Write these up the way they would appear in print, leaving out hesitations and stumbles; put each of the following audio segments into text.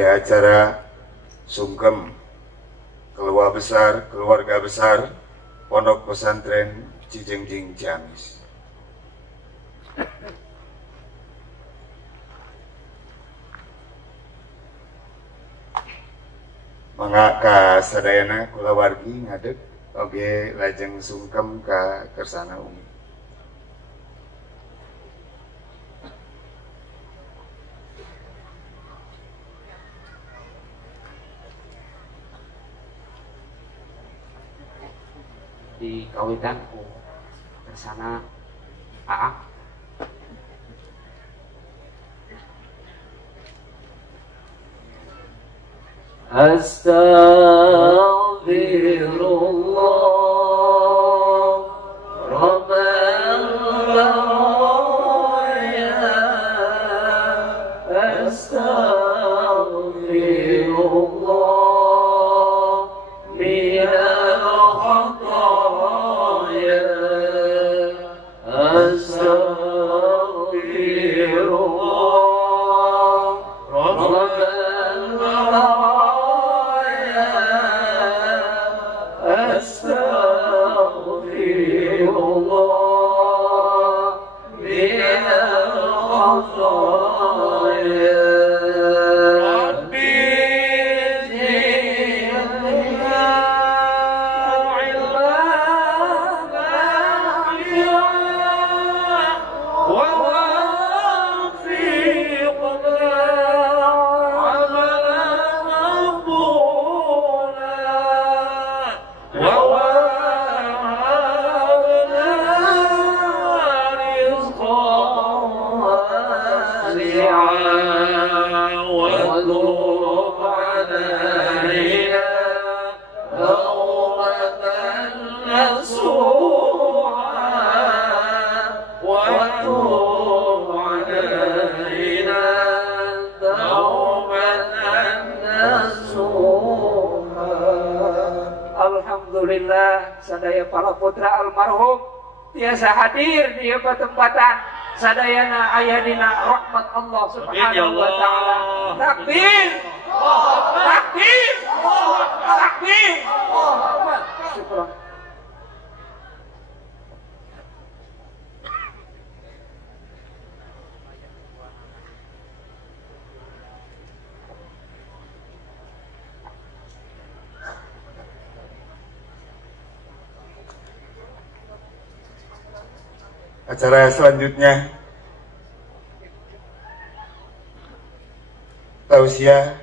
acara sungkem keluarga besar Pondok Pesantren Cijengjing Ciamis. Mangga ka sadayana kulawargi ngadeg oge lajeng sungkem ka kersana umi. Dikawitan ku kersana Aak. Astaghfirullah Rabbal baraya. Astaghfirullah minal khataya. Astaghfirullah Rabbal baraya. Astaghfirullah minal khataya. Rabbi zidni ilman nafi'an wa wafiqna amalan maqbulan wa وَتُوبْ عَلَيْنَا تَوْبَةً نَصُوحًا وَتُوبْ عَلَيْنَا تَوْبَةً نَصُوحًا. Alhamdulillah sadaya para putra almarhum tiasa hadir di tempatan sadayana ayadina rahmat Allah subhanahu wa ta'ala. Takbir, takbir, takbir. Syukur. Acara selanjutnya tausiah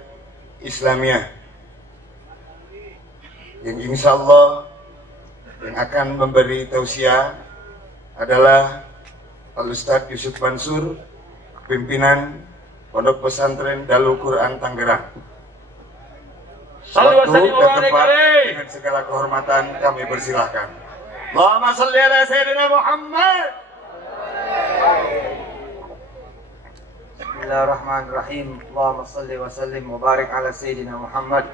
Islamiyah yang insya Allah yang akan memberi tausiah adalah Al-Ustaz Yusuf Mansur, pimpinan Pondok Pesantren Darul Quran Tangerang. Waktu dan tempat dengan segala kehormatan kami persilahkan. Allahumma shalli ala Sayyidina Muhammad. Bismillahirrahmanirrahim. Allahumma salli wa sallim wa barik ala Sayyidina Muhammad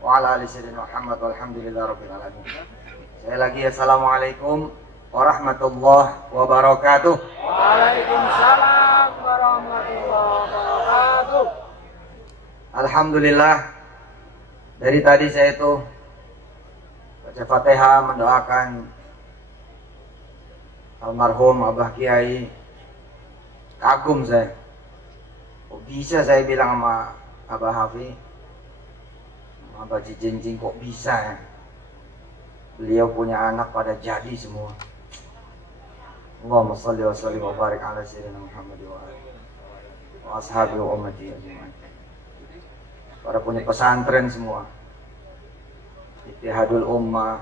wa ala ali Sayyidina Muhammad walhamdulillah rabbil alamin. Saya lagi assalamualaikum warahmatullahi wabarakatuh. Waalaikumsalam warahmatullahi wabarakatuh. Alhamdulillah, dari tadi saya itu baca Fatihah mendoakan almarhum Abah Kiai. Kagum saya. Kok bisa saya bilang sama Abah Hafi, sama Abah Cijengjing, kok bisa ya? Beliau punya anak pada jadi semua. Allahumma shalli wa sallim wa barik ala sayyidina Muhammad wa ashabi wa ummati ajma'in. Para punya pesantren semua. Ittihadul Ummah,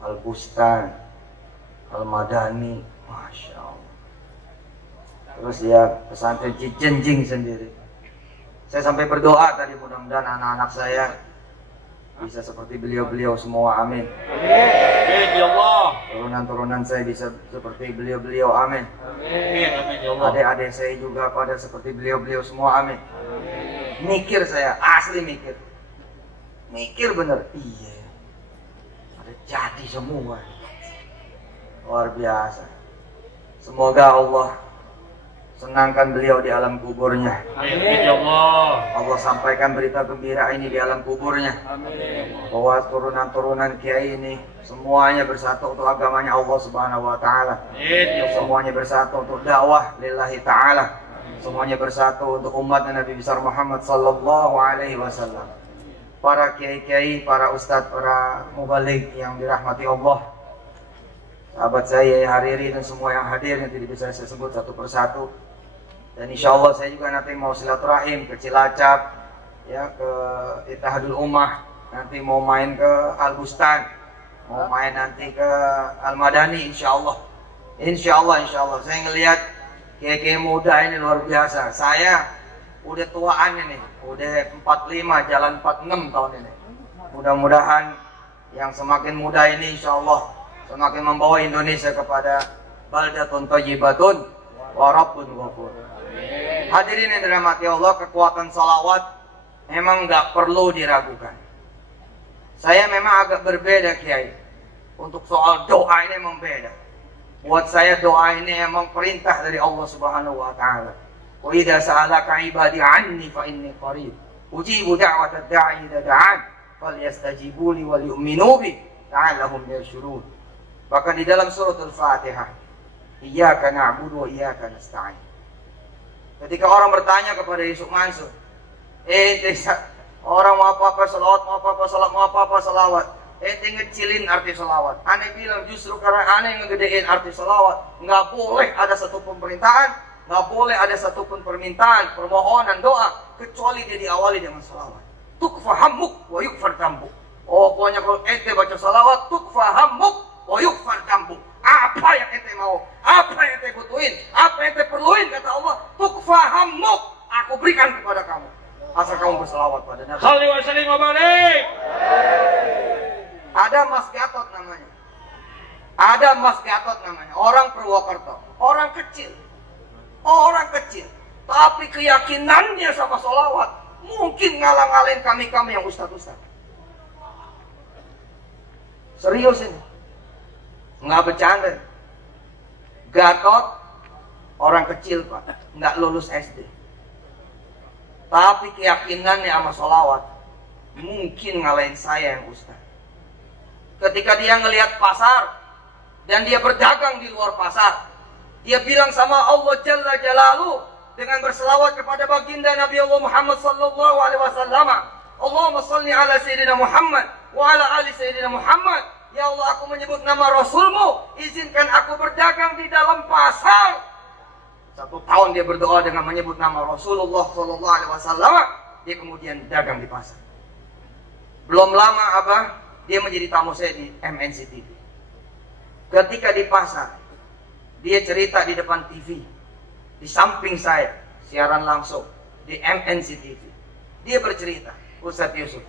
Al-Bustan, Al-Madani, Masya Allah. Terus ya pesantren Cijengjing sendiri. Saya sampai berdoa tadi, mudah-mudahan anak-anak saya bisa seperti beliau-beliau semua, amin. Amin ya Allah. Turunan-turunan saya bisa seperti beliau-beliau, amin. Amin ya Allah. Adik-adik saya juga pada seperti beliau-beliau semua, amin. Mikir saya, asli mikir. Mikir bener, iya. Ada jadi semua. Luar biasa. Semoga Allah senangkan beliau di alam kuburnya. Amin ya Allah. Allah sampaikan berita gembira ini di alam kuburnya. Bahwa turunan-turunan kiai ini semuanya bersatu untuk agamanya Allah Subhanahu wa taala. Semuanya bersatu untuk dakwah lillahi taala. Semuanya bersatu untuk umat Nabi besar Muhammad sallallahu alaihi wasallam. Para kiai-kiai, para ustadz, para mubaligh yang dirahmati Allah. Sahabat saya Hariri dan semua yang hadir yang tidak bisa saya sebut satu persatu. Dan insya Allah saya juga nanti mau silaturahim ke Cilacap, ya, ke Ittihadul Ummah, nanti mau main ke Al Bustan, mau main nanti ke Al Madani, insya Allah. Insya Allah. Saya ngelihat kiai-kiai muda ini luar biasa. Saya udah tuaan ini, udah 45, jalan 46 tahun ini. Mudah-mudahan yang semakin muda ini insya Allah semakin membawa Indonesia kepada baldatun thayyibatun wa rabbun ghafur. Hadirin yang dirahmati Allah, kekuatan salawat memang nggak perlu diragukan. Saya memang agak berbeda Kiai. Untuk soal doa ini memang beda. Buat saya doa ini memang perintah dari Allah Subhanahu wa taala. Wa idza sa'alaka 'ibadi 'anni fa inni qarib. Ujibu da'watad da'i idza da'an falyastajibu li wal yu'minu bi la'allahum yarshudun. Bahkan di dalam surat Al-Fatihah, Iyyaka na'budu wa iyyaka nasta'in. Ketika orang bertanya kepada Yusuf Mansur, orang mau apa-apa salawat, mau apa-apa salat, mau apa-apa salawat. Ngecilin arti salawat. Aneh bilang justru karena aneh ngegedein arti salawat, nggak boleh ada satu pemerintahan, nggak boleh ada satupun permintaan, permohonan, doa kecuali dia diawali dengan salawat. Tukfa hammuk wa yukfar dambuk. Oh, pokoknya kalau ente baca salawat, tukfa hammuk wa yukfar dambuk. Apa yang ente mau, apa yang ente butuhin, apa yang ente perluin, kata Allah, tukfa hammuk, aku berikan kepada kamu, asal kamu berselawat pada Nabi. Shalli wa sallim wa barik. Ada Mas Gatot namanya. Ada Mas Gatot namanya, orang Purwokerto, orang kecil. Tapi keyakinannya sama sholawat mungkin ngalang-ngalain kami yang ustadz-ustadz. Serius ini, nggak bercanda. Gatot orang kecil Pak, nggak lulus SD. Tapi keyakinannya sama sholawat mungkin ngalahin saya yang ustadz. Ketika dia ngelihat pasar dan dia berdagang di luar pasar, dia bilang sama Allah Jalla Jalaluhu dengan berselawat kepada baginda Nabi Allah Muhammad sallallahu alaihi wasallam, Allahumma shalli ala sayyidina Muhammad wa ala ali sayyidina Muhammad. Ya Allah, aku menyebut nama Rasulmu, izinkan aku berdagang di dalam pasar. 1 tahun dia berdoa dengan menyebut nama Rasulullah sallallahu alaihi wasallam, dia kemudian dagang di pasar. Belum lama dia menjadi tamu saya di MNC TV. Ketika di pasar, dia cerita di depan TV. Di samping saya, siaran langsung di MNC TV. Dia bercerita, Ustadz Yusuf,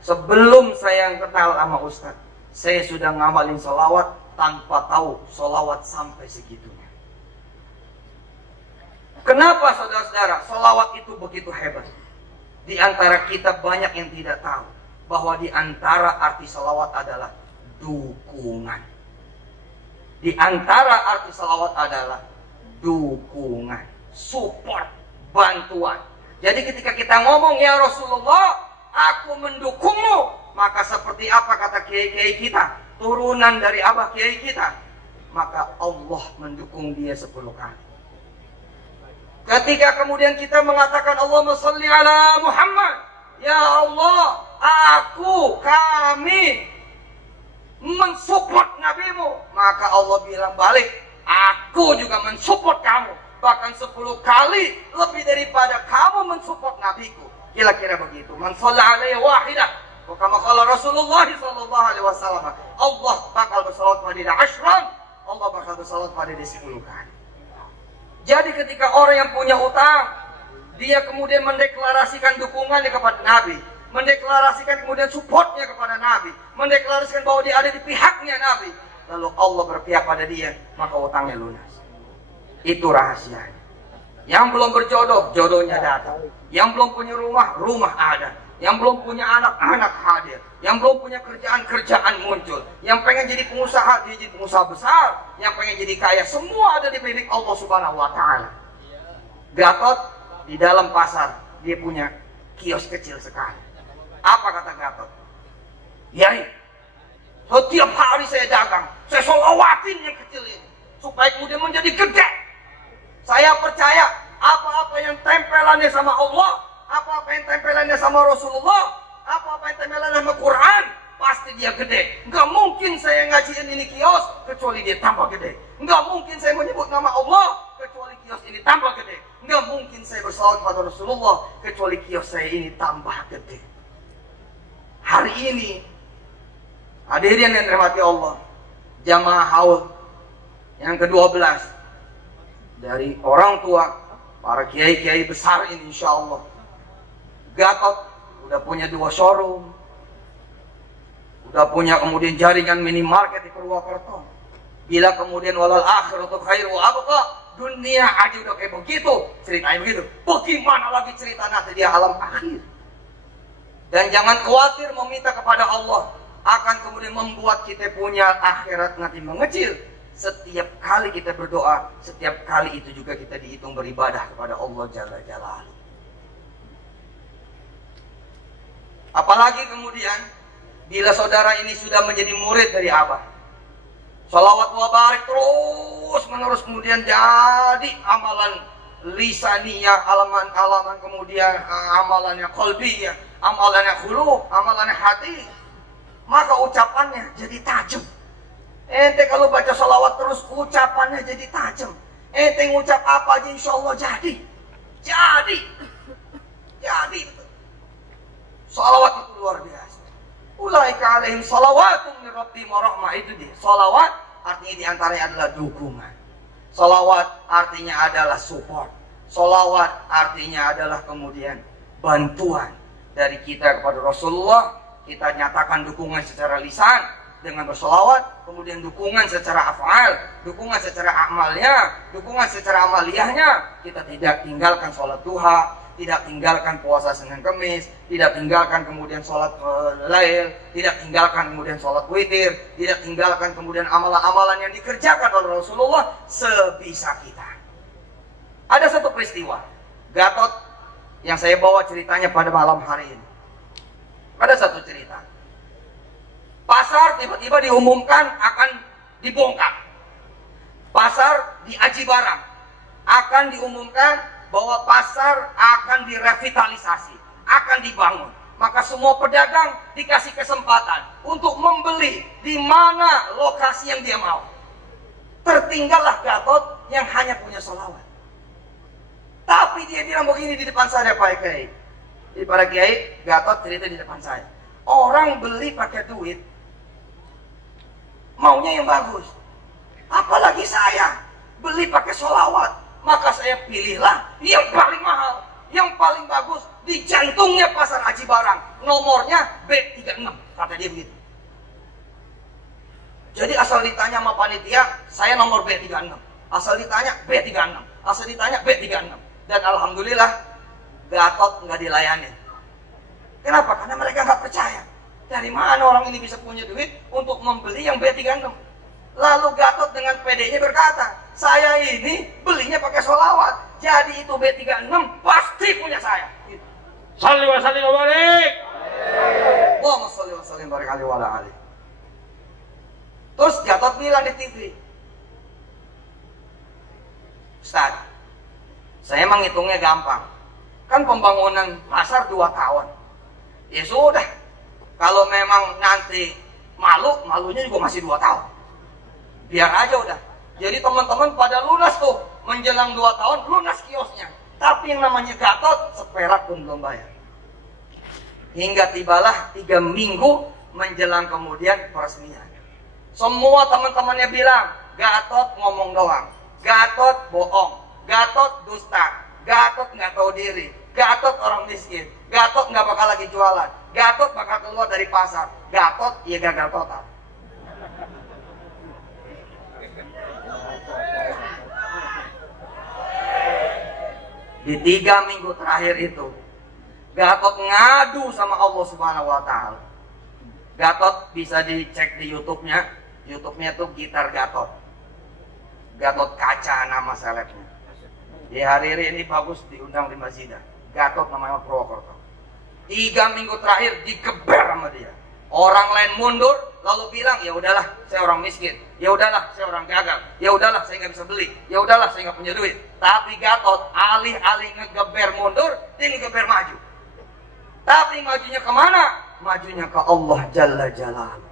sebelum saya kenal sama Ustadz, saya sudah ngamalin sholawat tanpa tahu sholawat sampai segitunya. Kenapa saudara-saudara sholawat itu begitu hebat? Di antara kita banyak yang tidak tahu bahwa di antara arti sholawat adalah dukungan. Di antara arti sholawat adalah dukungan, support, bantuan. Jadi ketika kita ngomong, ya Rasulullah, aku mendukungmu, maka seperti apa kata kiai-kiai kita, turunan dari abah kiai kita, maka Allah mendukung dia 10 kali. Ketika kemudian kita mengatakan Allahumma shalli ala Muhammad, ya Allah, kami mensupport nabimu, maka Allah bilang balik, aku juga mensupport kamu, bahkan 10 kali lebih daripada kamu mensupport nabiku. Kira-kira begitu. Man shalla alaihi wahidah, wa kama qala Rasulullah sallallahu alaihi wasallam, Allah bakal bersalawat pada dia 10, Allah bakal bersalawat pada dia 10 kali. Jadi ketika orang yang punya utang, dia kemudian mendeklarasikan dukungannya kepada Nabi, mendeklarasikan kemudian supportnya kepada Nabi, mendeklarasikan bahwa dia ada di pihaknya Nabi, lalu Allah berpihak pada dia, maka utangnya lunas. Itu rahasianya. Yang belum berjodoh, jodohnya datang. Yang belum punya rumah, rumah ada. Yang belum punya anak, anak hadir. Yang belum punya kerjaan, kerjaan muncul. Yang pengen jadi pengusaha, dia jadi pengusaha besar. Yang pengen jadi kaya, semua ada di milik Allah Subhanahu wa taala. Gatot di dalam pasar, dia punya kios kecil sekali. Apa kata Gatot? Yai, setiap hari saya dagang, saya sholawatin yang kecil ini supaya kemudian menjadi gede. Saya percaya apa-apa yang tempelannya sama Allah, apa-apa yang tempelannya sama Rasulullah, apa-apa yang tempelannya sama Quran, pasti dia gede. Nggak mungkin saya ngajiin ini kios kecuali dia tambah gede. Nggak mungkin saya menyebut nama Allah kecuali kios ini tambah gede. Nggak mungkin saya bersalawat kepada Rasulullah kecuali kios saya ini tambah gede. Hari ini, hadirin yang dirahmati Allah, jamaah haul yang ke-12 dari orang tua, para kiai-kiai besar ini insya Allah. Gatot udah punya 2 showroom, udah punya kemudian jaringan minimarket di Purwokerto. Bila kemudian walal akhiratu khairu wa abqa, dunia aja udah kayak begitu, ceritanya begitu. Bagaimana lagi cerita nanti di alam akhir? Dan jangan khawatir meminta kepada Allah akan kemudian membuat kita punya akhirat nanti mengecil. Setiap kali kita berdoa, setiap kali itu juga kita dihitung beribadah kepada Allah Jalla Jalaluhu. Apalagi kemudian bila saudara ini sudah menjadi murid dari Abah, sholawat wa barik terus menerus kemudian jadi amalan lisaniyah, amalan kemudian amalannya qalbiyah, amalannya khuluq, amalannya hati, maka ucapannya jadi tajam. Ente kalau baca sholawat terus ucapannya jadi tajam. Ente ngucap apa aja insya Allah jadi. Sholawat itu luar biasa. Ulaika alaihim sholawatun min rabbihim wa rahmah, itu dia. Sholawat artinya diantaranya adalah dukungan. Sholawat artinya adalah support. Sholawat artinya adalah kemudian bantuan dari kita kepada Rasulullah. Kita nyatakan dukungan secara lisan dengan bersolawat, kemudian dukungan secara af'al, dukungan secara amalnya, dukungan secara amaliyahnya. Kita tidak tinggalkan sholat duha, tidak tinggalkan puasa Senin Kemis, tidak tinggalkan kemudian sholat lail, tidak tinggalkan kemudian sholat witir, tidak tinggalkan kemudian amalan-amalan yang dikerjakan oleh Rasulullah sebisa kita. Ada satu peristiwa Gatot yang saya bawa ceritanya pada malam hari ini. Ada satu cerita. Pasar tiba-tiba diumumkan akan dibongkar. Pasar di Aji Barang akan diumumkan bahwa pasar akan direvitalisasi, akan dibangun. Maka semua pedagang dikasih kesempatan untuk membeli di mana lokasi yang dia mau. Tertinggallah Gatot yang hanya punya sholawat. Tapi dia bilang begini di depan saya, Pak Kiai. Di para kiai, Gatot cerita di depan saya. Orang beli pakai duit, maunya yang bagus. Apalagi saya beli pakai sholawat, maka saya pilihlah yang paling mahal, yang paling bagus di jantungnya pasar Aji Barang. Nomornya B36, kata dia begitu. Jadi asal ditanya sama panitia, saya nomor B36. Asal ditanya B36, asal ditanya B36. Dan alhamdulillah Gatot nggak dilayani. Kenapa? Karena mereka nggak percaya. Dari mana orang ini bisa punya duit untuk membeli yang B36? Lalu Gatot dengan pedenya berkata, saya ini belinya pakai sholawat, jadi itu B36 pasti punya saya. Salli wa sallim wa barik. Allahumma sholli wa sallim barik alaihi wa ala alihi. Terus Gatot bilang di TV, Ustaz, saya menghitungnya gampang. Kan pembangunan pasar 2 tahun. Ya sudah, kalau memang nanti malunya juga masih 2 tahun. Biar aja udah. Jadi teman-teman pada lunas tuh, menjelang 2 tahun lunas kiosnya. Tapi yang namanya Gatot seperak pun belum bayar. Hingga tibalah 3 minggu menjelang kemudian peresmian. Semua teman-temannya bilang, Gatot ngomong doang, Gatot bohong, Gatot dusta, Gatot nggak tahu diri, Gatot orang miskin, Gatot nggak bakal lagi jualan, Gatot bakal keluar dari pasar, Gatot ya gagal total. Di 3 minggu terakhir itu, Gatot ngadu sama Allah Subhanahu Wa Taala. Gatot bisa dicek di YouTube-nya, YouTube-nya tuh Gitar Gatot. Gatot Kaca nama selebnya. Di hari ini bagus diundang di Masjidah. Gatot namanya Purwokerto. 3 minggu terakhir digeber sama dia. Orang lain mundur lalu bilang, ya udahlah saya orang miskin, ya udahlah saya orang gagal, ya udahlah saya nggak bisa beli, ya udahlah saya nggak punya duit. Tapi Gatot alih-alih ngegeber mundur, dia ngegeber maju. Tapi majunya kemana? Majunya ke Allah Jalla Jalaluhu.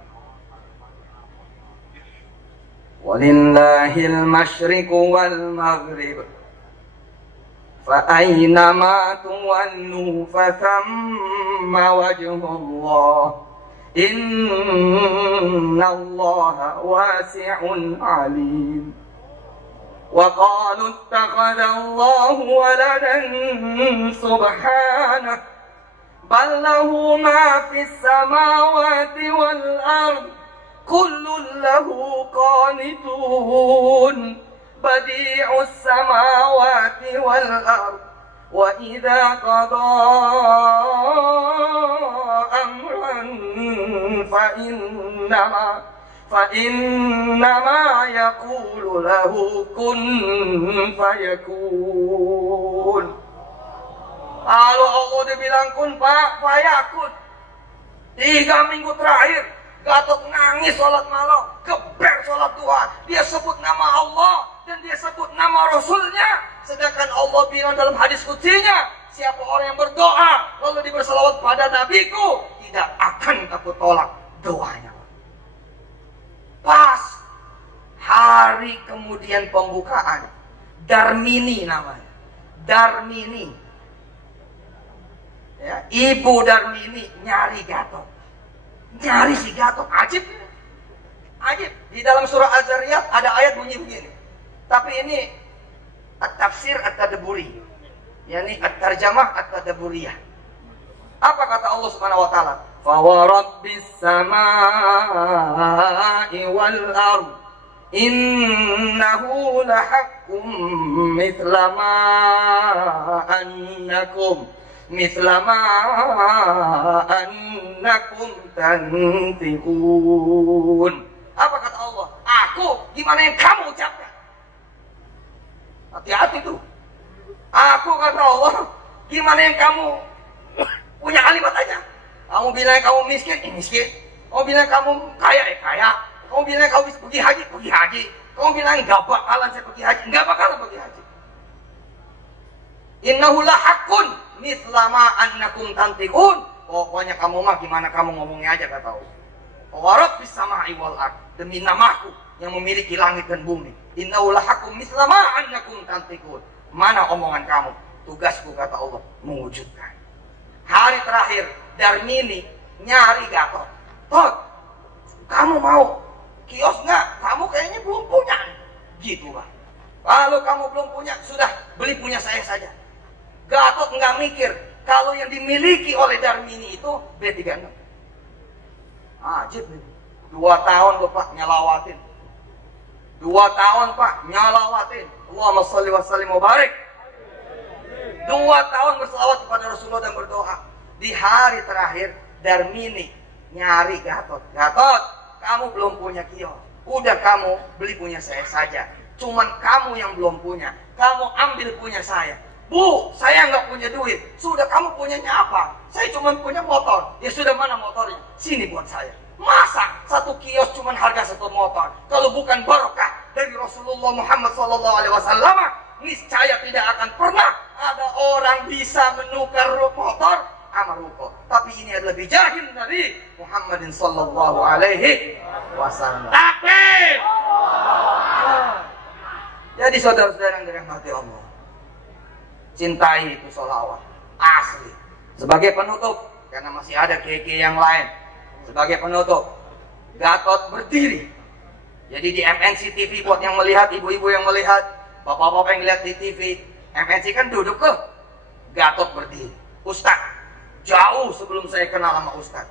Walillahil masyriqu wal maghrib, fa aynama tuwallu fa thamma wajhullah. Innallaha wasi'un alim. Wa qalu ittakhadallahu waladan subhanahu bal lahu ma fis samawati wal ard kullun lahu qanitun badi'us samawati wal ard wa idza qada amran fa innama yaqulu lahu kun fayakun. Kalau Allah udah bilang kun fayakun, 3 minggu terakhir Gatot nangis sholat malam, geber sholat duha. Dia sebut nama Allah dan dia sebut nama Rasulnya. Sedangkan Allah bilang dalam hadis kutsinya, siapa orang yang berdoa lalu dia bersalawat pada nabiku, tidak akan aku tolak doanya. Pas hari kemudian pembukaan, Darmini namanya, Darmini, ya, Ibu Darmini nyari Gatot, nyari si Gatot. Ajib, ajib. Di dalam surah Az-Zariyat ada ayat bunyi begini, tapi ini at-tafsir at-tadabburi, yakni at-tarjamah at-tadabburiyah. Apa kata Allah Subhanahu wa taala? Fa wa rabbis samaa'i wal ard innahu lahaqqum mithla ma annakum tantiqun. Apa kata Allah? Aku gimana yang kamu ucapkan? Hati-hati tuh. Aku kata Allah, gimana yang kamu punya kalimat aja. Kamu bilang kamu miskin, miskin. Kamu bilang kamu kaya, kaya. Kamu bilang kamu bisa pergi haji, pergi haji. Kamu bilang nggak bakalan saya pergi haji, nggak bakalan pergi haji. Innahu lahaqqun mithla ma annakum tantiqun. Pokoknya kamu mah gimana kamu ngomongnya aja kata Allah. Wa rabbis samaa'i wal ard, demi namaku yang memiliki langit dan bumi. Innahu lahaqqun mithla ma annakum tantiqun. Mana omongan kamu? Tugasku kata Allah mewujudkan. Hari terakhir Darmini nyari Gatot. Tot, kamu mau kios nggak? Kamu kayaknya belum punya. Gitu Pak. Kalau kamu belum punya, sudah beli punya saya saja. Gatot nggak mikir kalau yang dimiliki oleh Darmini itu B36. Ajib nih. 2 tahun loh Pak nyalawatin. 2 tahun Pak nyalawatin. Allahumma sholli wa sallim wa barik. 2 tahun berselawat kepada Rasulullah dan berdoa. Di hari terakhir Darmini nyari Gatot. Gatot, kamu belum punya kios. Udah kamu beli punya saya saja. Cuman kamu yang belum punya. Kamu ambil punya saya. Bu, saya nggak punya duit. Sudah kamu punyanya apa? Saya cuma punya motor. Ya sudah, mana motornya? Sini buat saya. Masa 1 kios cuma harga 1 motor? Kalau bukan barokah dari Rasulullah Muhammad SAW, niscaya tidak akan pernah ada orang bisa menukar motor sama ruko. Tapi ini adalah bijahil Nabi Muhammadin sallallahu alaihi wasallam. Takbir. Jadi saudara-saudara yang dirahmati Allah, cintai itu sholawat asli. Sebagai penutup, karena masih ada keke yang lain. Sebagai penutup, Gatot berdiri. Jadi di MNC TV buat yang melihat, ibu-ibu yang melihat, bapak-bapak yang lihat di TV, MNC kan duduk ke, Gatot berdiri. Ustaz, jauh sebelum saya kenal sama Ustaz,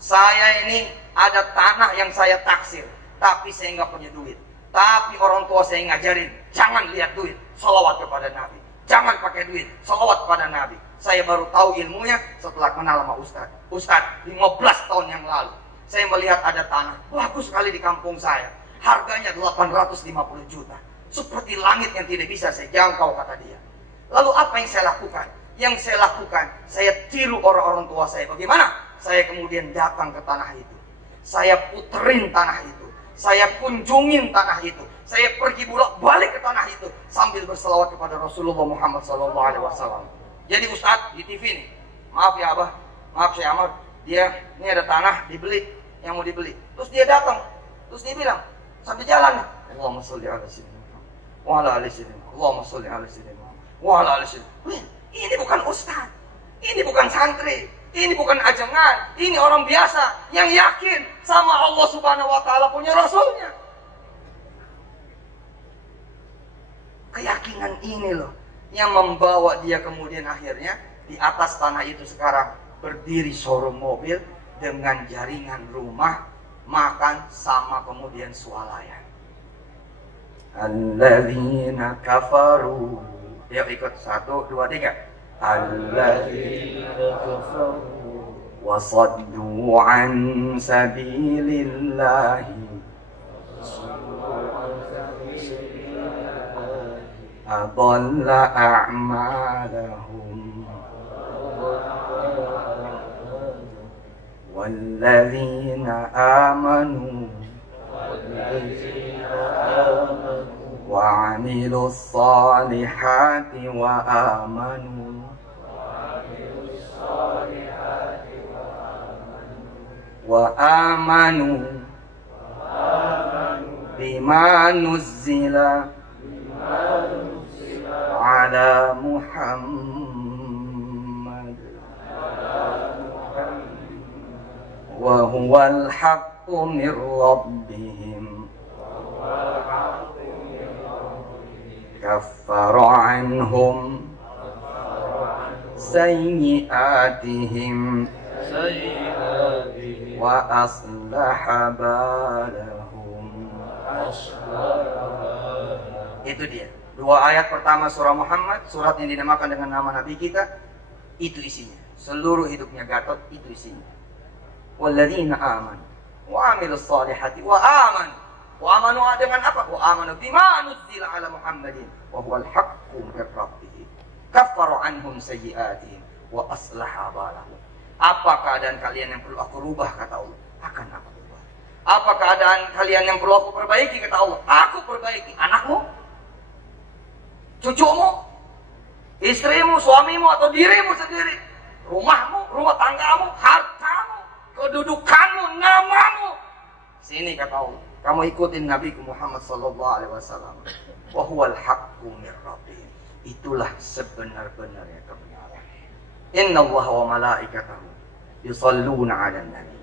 saya ini ada tanah yang saya taksir, tapi saya nggak punya duit. Tapi orang tua saya ngajarin, jangan lihat duit, sholawat kepada Nabi. Jangan pakai duit, sholawat kepada Nabi. Saya baru tahu ilmunya setelah kenal sama Ustaz. Ustaz, 15 tahun yang lalu, saya melihat ada tanah bagus sekali di kampung saya. Harganya 850 juta. Seperti langit yang tidak bisa saya jangkau, kata dia. Lalu apa yang saya lakukan? Yang saya lakukan, saya tiru orang-orang tua saya. Bagaimana? Saya kemudian datang ke tanah itu. Saya puterin tanah itu. Saya kunjungin tanah itu. Saya pergi bolak-balik ke tanah itu sambil berselawat kepada Rasulullah Muhammad SAW. Jadi Ustadz di TV nih, maaf ya Abah, maaf Syekh Ahmad, dia ini ada tanah dibeli, yang mau dibeli. Terus dia datang, terus dia bilang sambil jalan, Allahumma sholli ala sayyidina Muhammad wa ala ali sayyidina, Allahumma sholli ala sayyidina Muhammad wa ala ali sayyidina. Ini bukan Ustadz, ini bukan santri, ini bukan ajengan, ini orang biasa yang yakin sama Allah Subhanahu wa taala punya Rasulnya. Keyakinan ini loh yang membawa dia kemudian akhirnya di atas tanah itu sekarang berdiri showroom mobil dengan jaringan rumah, makan sama kemudian swalayan. Alladzina kafaru. Yuk ikut 1, 2, 3. Alladzina kafaru wa saddu an sabilillahi adalla a'malahum walladzina amanu wa 'amilus salihati wa amanu bima nuzzila ala Muhammad wa huwal haqqu min rabbihim kaffara anhum sayyi'atihim wa aslaha balahum. Itu dia. 2 ayat pertama surah Muhammad, surat yang dinamakan dengan nama Nabi kita, itu isinya. Seluruh hidupnya Gatot, itu isinya. Walladzina amanu wa 'amilus salihati wa amanu. Wa amanu dengan apa? Wa amanu bima nuzzila ala Muhammadin wa huwal haqqu min rabbihim. Kaffara anhum sayyi'atihim wa aslaha balahum. Apa keadaan kalian yang perlu aku rubah, kata Allah? Akan aku rubah. Apa keadaan kalian yang perlu aku perbaiki, kata Allah? Aku perbaiki. Anakmu, cucumu, istrimu, suamimu, atau dirimu sendiri, rumahmu, rumah tanggamu, hartamu, kedudukanmu, namamu. Sini kata Allah, kamu ikutin Nabi Muhammad SAW. Wa huwal haqqu min rabbihim. Itulah sebenar-benarnya kebenaran. Inna Allah wa malaikatahu yusalluna 'alan nabi.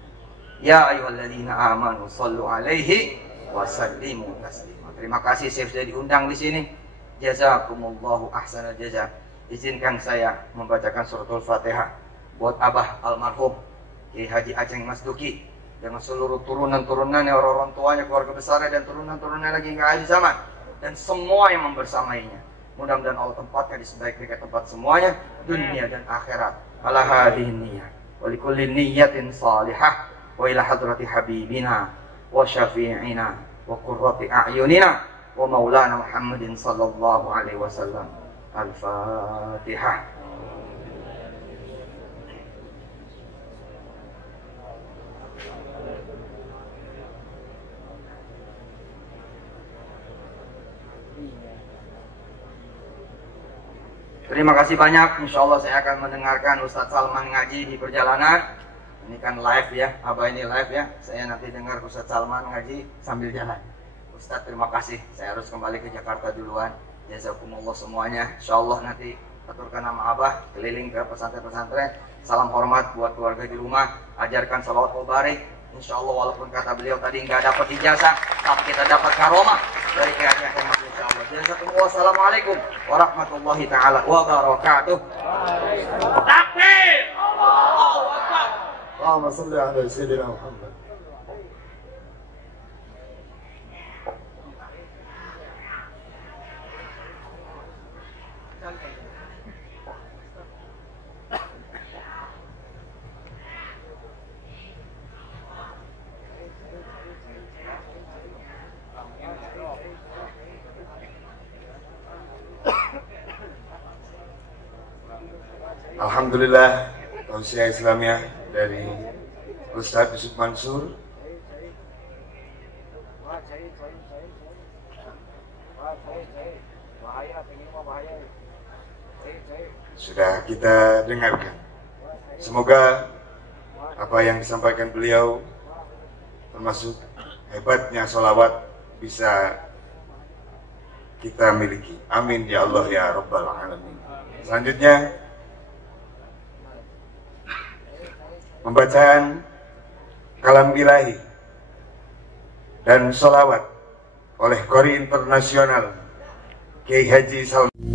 Ya ayyuhalladzina amanu shallu 'alaihi wa sallimu taslima. Terima kasih saya sudah diundang di sini. Jazakumullahu ahsanal jaza. Izinkan saya membacakan suratul Fatihah buat Abah almarhum Kiai Haji Aceng Mas Duki dengan seluruh turunan-turunannya, orang-orang tuanya, keluarga besarnya, dan turunan-turunannya lagi hingga akhir zaman, dan semua yang membersamainya. Mudah-mudahan Allah tempatnya di sebaik-baik tempat semuanya, dunia dan akhirat. Ala hadhihi niyyah wa likulli niyyatin salihah wa ila hadrati habibina wa syafi'ina wa qurrati a'yunina wa maulana Muhammadin sallallahu alaihi wasallam. Al-Fatihah. Terima kasih banyak. Insya Allah saya akan mendengarkan Ustadz Salman ngaji di perjalanan. Ini kan live ya, Abah ini live ya. Saya nanti dengar Ustadz Salman ngaji sambil jalan. Ustadz terima kasih. Saya harus kembali ke Jakarta duluan. Jazakumullah semuanya. Insya Allah nanti aturkan nama Abah keliling ke pesantren-pesantren. Salam hormat buat keluarga di rumah. Ajarkan salawat mubarak. Insya Allah walaupun kata beliau tadi nggak dapat ijazah, tapi kita dapat karomah dari keajaiban insya Allah. Jazakumullah. Wassalamualaikum warahmatullahi taala wabarakatuh. Takbir. Allahumma shalli ala sayyidina Muhammad. Alhamdulillah tausiah Islamiyah dari Ustadz Yusuf Mansur sudah kita dengarkan. Semoga apa yang disampaikan beliau termasuk hebatnya sholawat bisa kita miliki. Amin ya Allah ya Rabbal Alamin. Selanjutnya pembacaan kalam ilahi dan sholawat oleh Qori Internasional Kiai Haji Salman.